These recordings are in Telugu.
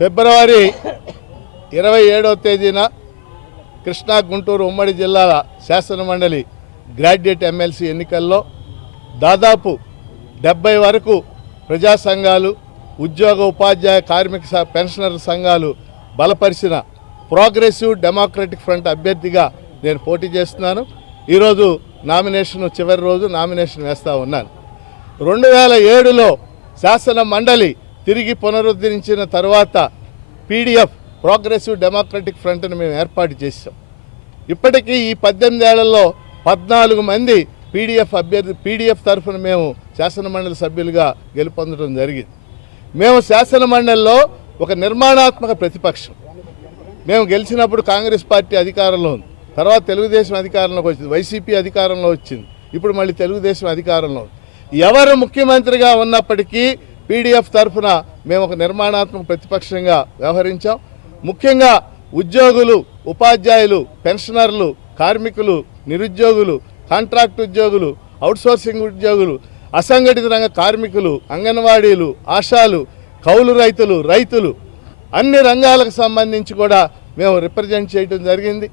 ఫిబ్రవరి 27వ తేదీన కృష్ణా గుంటూరు ఉమ్మడి జిల్లాల శాసనమండలి గ్రాడ్యుయేట్ ఎమ్మెల్సీ ఎన్నికల్లో దాదాపు 70 వరకు ప్రజా సంఘాలు, ఉద్యోగ ఉపాధ్యాయ కార్మిక పెన్షనర్ సంఘాలు బలపరిచిన ప్రోగ్రెసివ్ డెమోక్రటిక్ ఫ్రంట్ అభ్యర్థిగా నేను పోటీ చేస్తున్నాను. ఈరోజు నామినేషన్ చివరి రోజు నామినేషన్ వేస్తూ ఉన్నాను. 2007లో శాసన మండలి తిరిగి పునరుద్ధరించిన తర్వాత పీడీఎఫ్ ప్రోగ్రెసివ్ డెమోక్రటిక్ ఫ్రంట్ని మేము ఏర్పాటు చేసాం. ఇప్పటికీ ఈ 18 ఏళ్లలో 14 మంది పీడీఎఫ్ తరఫున మేము శాసనమండలి సభ్యులుగా గెలుపొందడం జరిగింది. మేము శాసనమండలిలో ఒక నిర్మాణాత్మక ప్రతిపక్షం. మేము గెలిచినప్పుడు కాంగ్రెస్ పార్టీ అధికారంలో ఉంది, తర్వాత తెలుగుదేశం అధికారంలోకి వచ్చింది, వైసీపీ అధికారంలో వచ్చింది, ఇప్పుడు మళ్ళీ తెలుగుదేశం అధికారంలో ఉంది. ఎవరు ముఖ్యమంత్రిగా ఉన్నప్పటికీ పీడీఎఫ్ తరఫున మేము ఒక నిర్మాణాత్మక ప్రతిపక్షంగా వ్యవహరించాం. ముఖ్యంగా ఉద్యోగులు, ఉపాధ్యాయులు, పెన్షనర్లు, కార్మికులు, నిరుద్యోగులు, కాంట్రాక్ట్ ఉద్యోగులు, అవుట్సోర్సింగ్ ఉద్యోగులు, అసంఘటిత రంగ కార్మికులు, అంగన్వాడీలు, ఆశాలు, కౌలు రైతులు అన్ని రంగాలకు సంబంధించి కూడా మేము రిప్రజెంట్ చేయడం జరిగింది.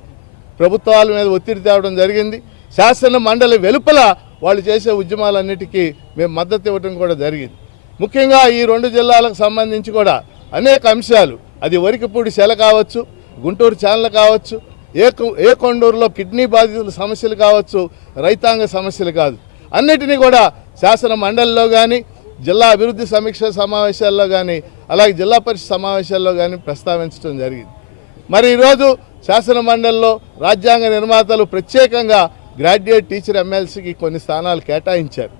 ప్రభుత్వాల మీద ఒత్తిడి తేవడం జరిగింది. శాసన మండలి వెలుపల వాళ్ళు చేసే ఉద్యమాలన్నిటికీ మేము మద్దతు ఇవ్వడం కూడా జరిగింది. ముఖ్యంగా ఈ 2 జిల్లాలకు సంబంధించి కూడా అనేక అంశాలు, అది వరికపూడి సెల కావచ్చు, గుంటూరు ఛానల్ కావచ్చు, ఏ కొండూరులో కిడ్నీ బాధితుల సమస్యలు కావచ్చు, రైతాంగ సమస్యలు కాదు, అన్నిటినీ కూడా శాసన మండలిలో కానీ, జిల్లా అభివృద్ధి సమీక్ష సమావేశాల్లో కానీ, అలాగే జిల్లా పరిషత్ సమావేశాల్లో కానీ ప్రస్తావించడం జరిగింది. మరి ఈరోజు శాసన మండలిలో రాజ్యాంగ నిర్మాతలు ప్రత్యేకంగా గ్రాడ్యుయేట్ టీచర్ ఎమ్మెల్సీకి కొన్ని స్థానాలు కేటాయించారు.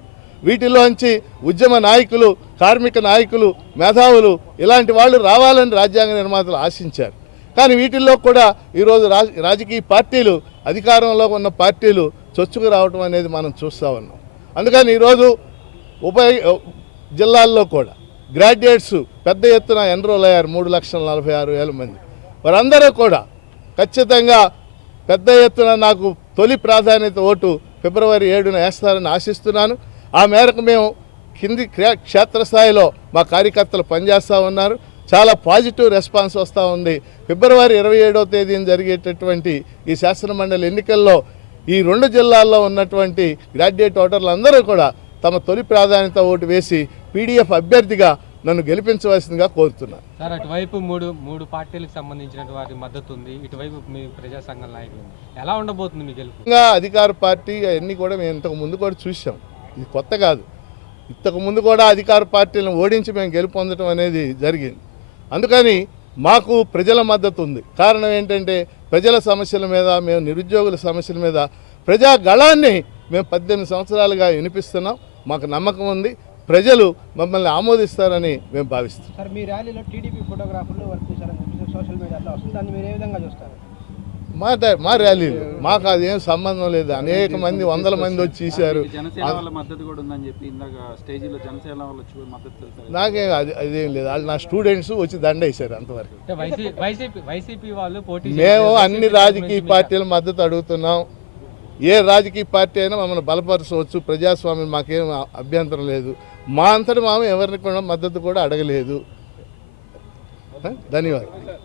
వీటిలోంచి ఉద్యమ నాయకులు, కార్మిక నాయకులు, మేధావులు ఇలాంటి వాళ్ళు రావాలని రాజ్యాంగ నిర్మాతలు ఆశించారు. కానీ వీటిల్లో కూడా ఈరోజు రాజకీయ పార్టీలు, అధికారంలో ఉన్న పార్టీలు చొచ్చుకు రావడం అనేది మనం చూస్తూ ఉన్నాం. అందుకని ఈరోజు జిల్లాల్లో కూడా గ్రాడ్యుయేట్స్ పెద్ద ఎత్తున ఎన్రోల్ అయ్యారు. 3,46,000 మంది. వారందరూ కూడా ఖచ్చితంగా పెద్ద ఎత్తున నాకు తొలి ప్రాధాన్యత ఓటు ఫిబ్రవరి 7న వేస్తారని ఆశిస్తున్నాను. ఆ మేరకు మేము కింది క్షేత్రస్థాయిలో మా కార్యకర్తలు పనిచేస్తూ ఉన్నారు. చాలా పాజిటివ్ రెస్పాన్స్ వస్తూ ఉంది. ఫిబ్రవరి 27వ తేదీన జరిగేటటువంటి ఈ శాసనమండలి ఎన్నికల్లో ఈ 2 జిల్లాల్లో ఉన్నటువంటి గ్రాడ్యుయేట్ ఓటర్లు అందరూ కూడా తమ తొలి ప్రాధాన్యత ఓటు వేసి పీడీఎఫ్ అభ్యర్థిగా నన్ను గెలిపించవలసిందిగా కోరుతున్నాను. సార్, అటువైపు మూడు పార్టీలకు సంబంధించిన వారి మద్దతు ఉంది, ఇటువైపు మీ ప్రజా సంఘం నాయకులు, ఎలా ఉండబోతుంది మీ గెలుపు? అధికార పార్టీ అవన్నీ కూడా మేము ఇంతకు ముందు కూడా చూసాం, ఇది కొత్త కాదు. ఇంతకు ముందు కూడా అధికార పార్టీలను ఓడించి మేము గెలుపొందడం అనేది జరిగింది. అందుకని మాకు ప్రజల మద్దతు ఉంది. కారణం ఏంటంటే ప్రజల సమస్యల మీద, మేము నిరుద్యోగుల సమస్యల మీద ప్రజా గళాన్ని మేము 18 సంవత్సరాలుగా వినిపిస్తున్నాం. మాకు నమ్మకం ఉంది, ప్రజలు మమ్మల్ని ఆమోదిస్తారని మేము భావిస్తాం. సార్, మీ ర్యాలీలో టీడీపీ ఫోటోగ్రాఫర్లు వర్క్ చేశారని చెప్పి సోషల్ మీడియాలో వస్తుంది, దాన్ని మీరు ఏ విధంగా చూస్తారు? మా ర్యాలీలు మాకు అదేం సంబంధం లేదు. అనేక మంది, 100 మంది వచ్చి చూశారు. నాకేం అదేం లేదు. వాళ్ళు నా స్టూడెంట్స్ వచ్చి దండేశారు అంతవరకు. మేము అన్ని రాజకీయ పార్టీల మద్దతు అడుగుతున్నాం. ఏ రాజకీయ పార్టీ అయినా మమ్మల్ని బలపరచవచ్చు, ప్రజాస్వామ్యం మాకేం అభ్యంతరం లేదు. మా అంతటి మేము ఎవరిని కూడా మద్దతు కూడా అడగలేదు. ధన్యవాదాలు.